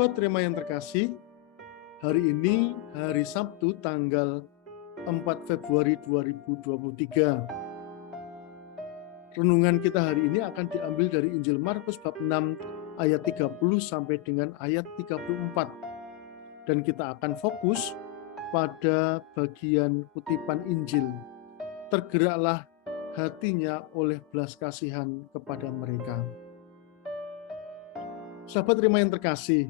Sahabat Rema yang terkasih, hari ini hari Sabtu tanggal 4 Februari 2023. Renungan kita hari ini akan diambil dari Injil Markus bab 6 ayat 30 sampai dengan ayat 34. Dan kita akan fokus pada bagian kutipan Injil. Tergeraklah hatinya oleh belas kasihan kepada mereka. Sahabat Rema yang terkasih,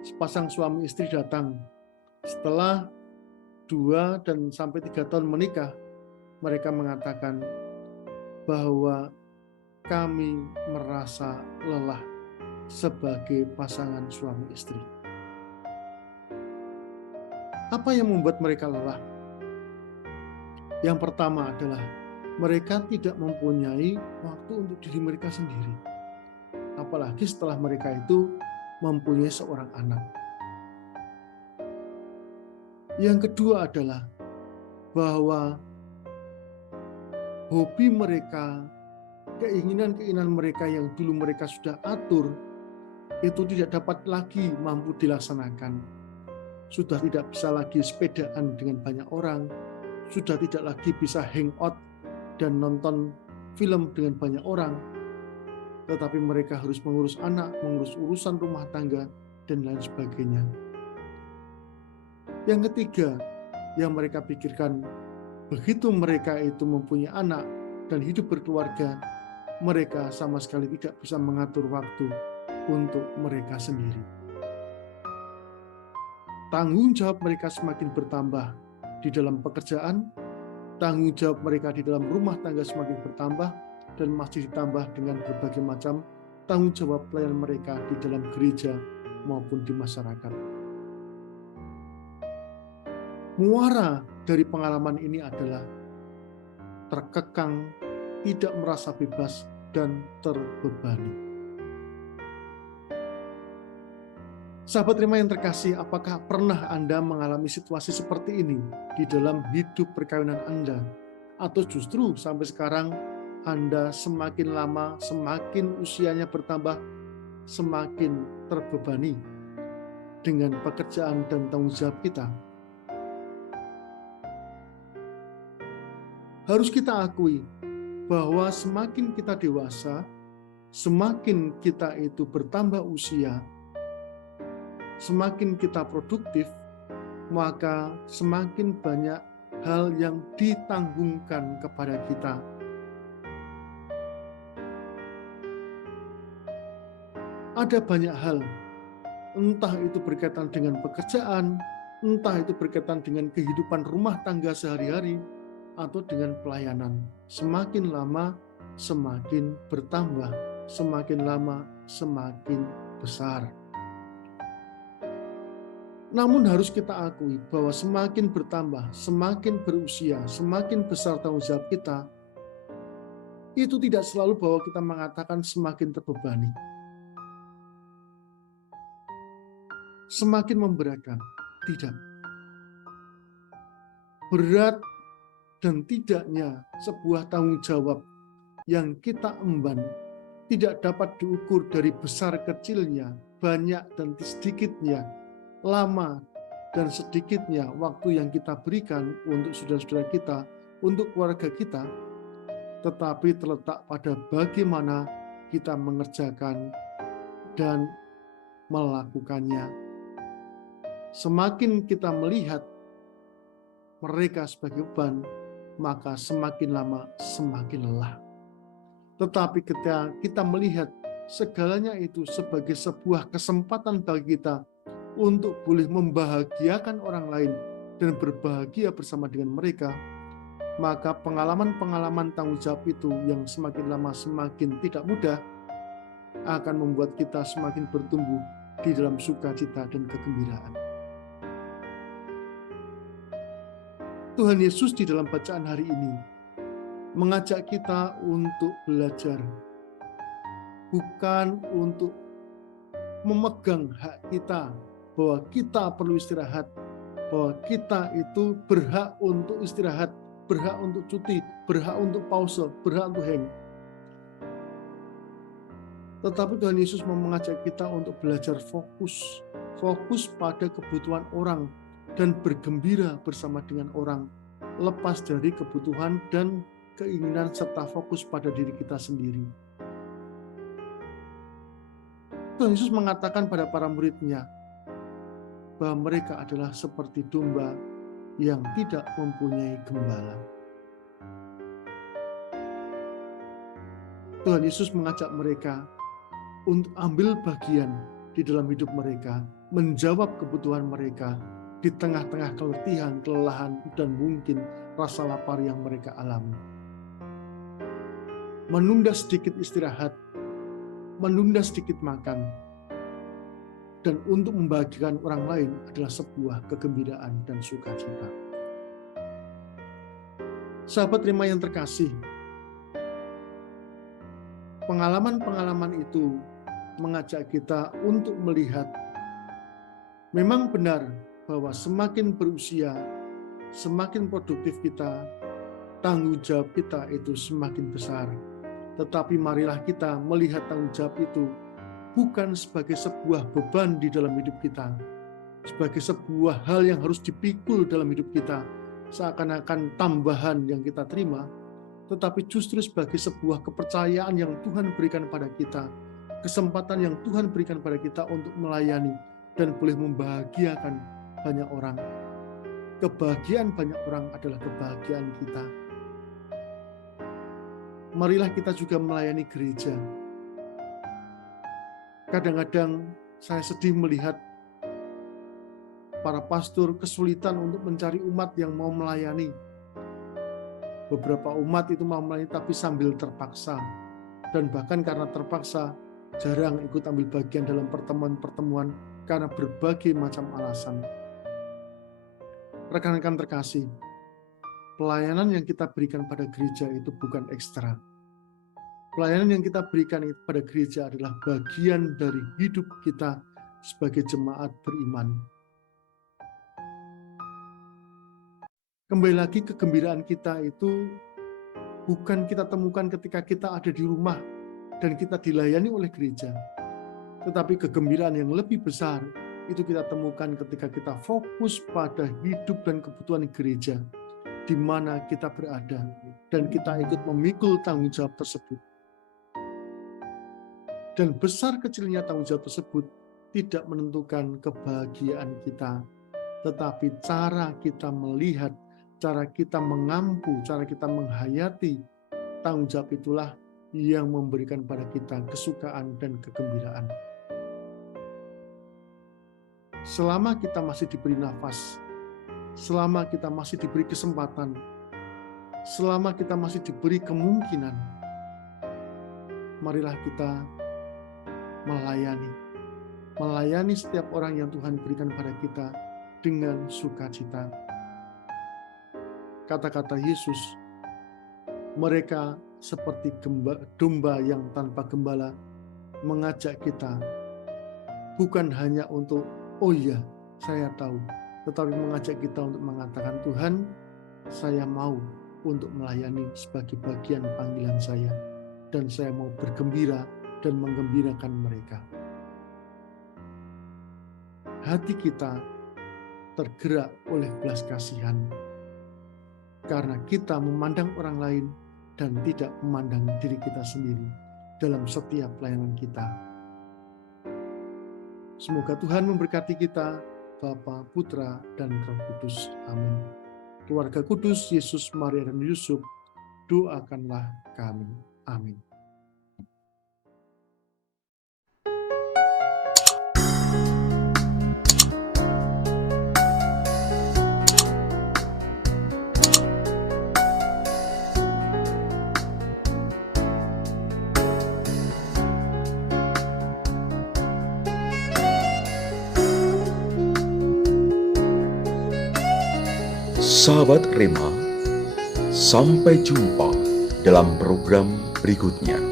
sepasang suami istri datang. Setelah 2 dan sampai 3 tahun menikah, mereka mengatakan bahwa kami merasa lelah sebagai pasangan suami istri. Apa yang membuat mereka lelah? Yang pertama adalah mereka tidak mempunyai waktu untuk diri mereka sendiri. Apalagi setelah mereka itu mempunyai seorang anak. Yang kedua adalah bahwa hobi mereka, keinginan-keinginan mereka yang dulu mereka sudah atur, itu tidak dapat lagi mampu dilaksanakan. Sudah tidak bisa lagi sepedaan dengan banyak orang, sudah tidak lagi bisa hangout dan nonton film dengan banyak orang, tetapi mereka harus mengurus anak, mengurus urusan rumah tangga, dan lain sebagainya. Yang ketiga, yang mereka pikirkan, begitu mereka itu mempunyai anak dan hidup berkeluarga, mereka sama sekali tidak bisa mengatur waktu untuk mereka sendiri. Tanggung jawab mereka semakin bertambah di dalam pekerjaan, tanggung jawab mereka di dalam rumah tangga semakin bertambah, dan masih ditambah dengan berbagai macam tanggung jawab pelayanan mereka di dalam gereja maupun di masyarakat. Muara dari pengalaman ini adalah terkekang, tidak merasa bebas, dan terbebani. Sahabat Rema yang terkasih, apakah pernah Anda mengalami situasi seperti ini di dalam hidup perkawinan Anda? Atau justru sampai sekarang Anda semakin lama, semakin usianya bertambah, semakin terbebani dengan pekerjaan dan tanggung jawab kita? Harus kita akui bahwa semakin kita dewasa, semakin kita itu bertambah usia, semakin kita produktif, maka semakin banyak hal yang ditanggungkan kepada kita. Ada banyak hal, entah itu berkaitan dengan pekerjaan, entah itu berkaitan dengan kehidupan rumah tangga sehari-hari, atau dengan pelayanan. Semakin lama, semakin bertambah, semakin lama, semakin besar. Namun harus kita akui bahwa semakin bertambah, semakin berusia, semakin besar tanggung jawab kita, itu tidak selalu bahwa kita mengatakan semakin terbebani. Semakin memberatkan, tidak. Berat dan tidaknya sebuah tanggung jawab yang kita emban tidak dapat diukur dari besar kecilnya, banyak dan sedikitnya, lama dan sedikitnya waktu yang kita berikan untuk saudara-saudara kita, untuk keluarga kita, tetapi terletak pada bagaimana kita mengerjakan dan melakukannya. Semakin kita melihat mereka sebagai beban, maka semakin lama semakin lelah. Tetapi ketika kita melihat segalanya itu sebagai sebuah kesempatan bagi kita untuk boleh membahagiakan orang lain dan berbahagia bersama dengan mereka, maka pengalaman-pengalaman tanggung jawab itu yang semakin lama semakin tidak mudah akan membuat kita semakin bertumbuh di dalam sukacita dan kegembiraan. Tuhan Yesus di dalam bacaan hari ini mengajak kita untuk belajar, bukan untuk memegang hak kita bahwa kita perlu istirahat, bahwa kita itu berhak untuk istirahat, berhak untuk cuti, berhak untuk pause, berhak untuk hang. Tetapi Tuhan Yesus mau mengajak kita untuk belajar fokus pada kebutuhan orang dan bergembira bersama dengan orang, lepas dari kebutuhan dan keinginan serta fokus pada diri kita sendiri. Tuhan Yesus mengatakan pada para murid-Nya bahwa mereka adalah seperti domba yang tidak mempunyai gembala. Tuhan Yesus mengajak mereka untuk ambil bagian di dalam hidup mereka, menjawab kebutuhan mereka di tengah-tengah keletihan, kelelahan, dan mungkin rasa lapar yang mereka alami. Menunda sedikit istirahat, menunda sedikit makan, dan untuk membagikan orang lain adalah sebuah kegembiraan dan sukacita. Sahabat terima yang terkasih, pengalaman-pengalaman itu mengajak kita untuk melihat memang benar bahwa semakin berusia, semakin produktif kita, tanggung jawab kita itu semakin besar. Tetapi marilah kita melihat tanggung jawab itu bukan sebagai sebuah beban di dalam hidup kita, sebagai sebuah hal yang harus dipikul dalam hidup kita, seakan-akan tambahan yang kita terima, tetapi justru sebagai sebuah kepercayaan yang Tuhan berikan pada kita, kesempatan yang Tuhan berikan pada kita untuk melayani dan boleh membahagiakan banyak orang. Kebahagiaan banyak orang adalah kebahagiaan kita. Marilah kita juga melayani gereja. Kadang-kadang saya sedih melihat para pastor kesulitan untuk mencari umat yang mau melayani. Beberapa umat itu mau melayani tapi sambil terpaksa. Dan bahkan karena terpaksa, jarang ikut ambil bagian dalam pertemuan-pertemuan karena berbagai macam alasan. Rekan-rekan terkasih, pelayanan yang kita berikan pada gereja itu bukan ekstra. Pelayanan yang kita berikan pada gereja adalah bagian dari hidup kita sebagai jemaat beriman. Kembali lagi, kegembiraan kita itu bukan kita temukan ketika kita ada di rumah dan kita dilayani oleh gereja. Tetapi kegembiraan yang lebih besar itu kita temukan ketika kita fokus pada hidup dan kebutuhan gereja di mana kita berada dan kita ikut memikul tanggung jawab tersebut. Dan besar kecilnya tanggung jawab tersebut tidak menentukan kebahagiaan kita, tetapi cara kita melihat, cara kita mengampu, cara kita menghayati tanggung jawab itulah yang memberikan pada kita kesukaan dan kegembiraan. Selama kita masih diberi nafas, selama kita masih diberi kesempatan, selama kita masih diberi kemungkinan, marilah kita melayani setiap orang yang Tuhan berikan pada kita dengan sukacita. Kata-kata Yesus, mereka seperti domba yang tanpa gembala, mengajak kita bukan hanya untuk oh iya saya tahu, tetapi mengajak kita untuk mengatakan, Tuhan, saya mau untuk melayani sebagai bagian panggilan saya, dan saya mau bergembira dan menggembirakan mereka. Hati kita tergerak oleh belas kasihan karena kita memandang orang lain dan tidak memandang diri kita sendiri dalam setiap pelayanan kita. Semoga Tuhan memberkati kita, Bapa, Putra, dan Roh Kudus. Amin. Keluarga kudus, Yesus, Maria, dan Yusuf, doakanlah kami. Amin. Sahabat Rema, sampai jumpa dalam program berikutnya.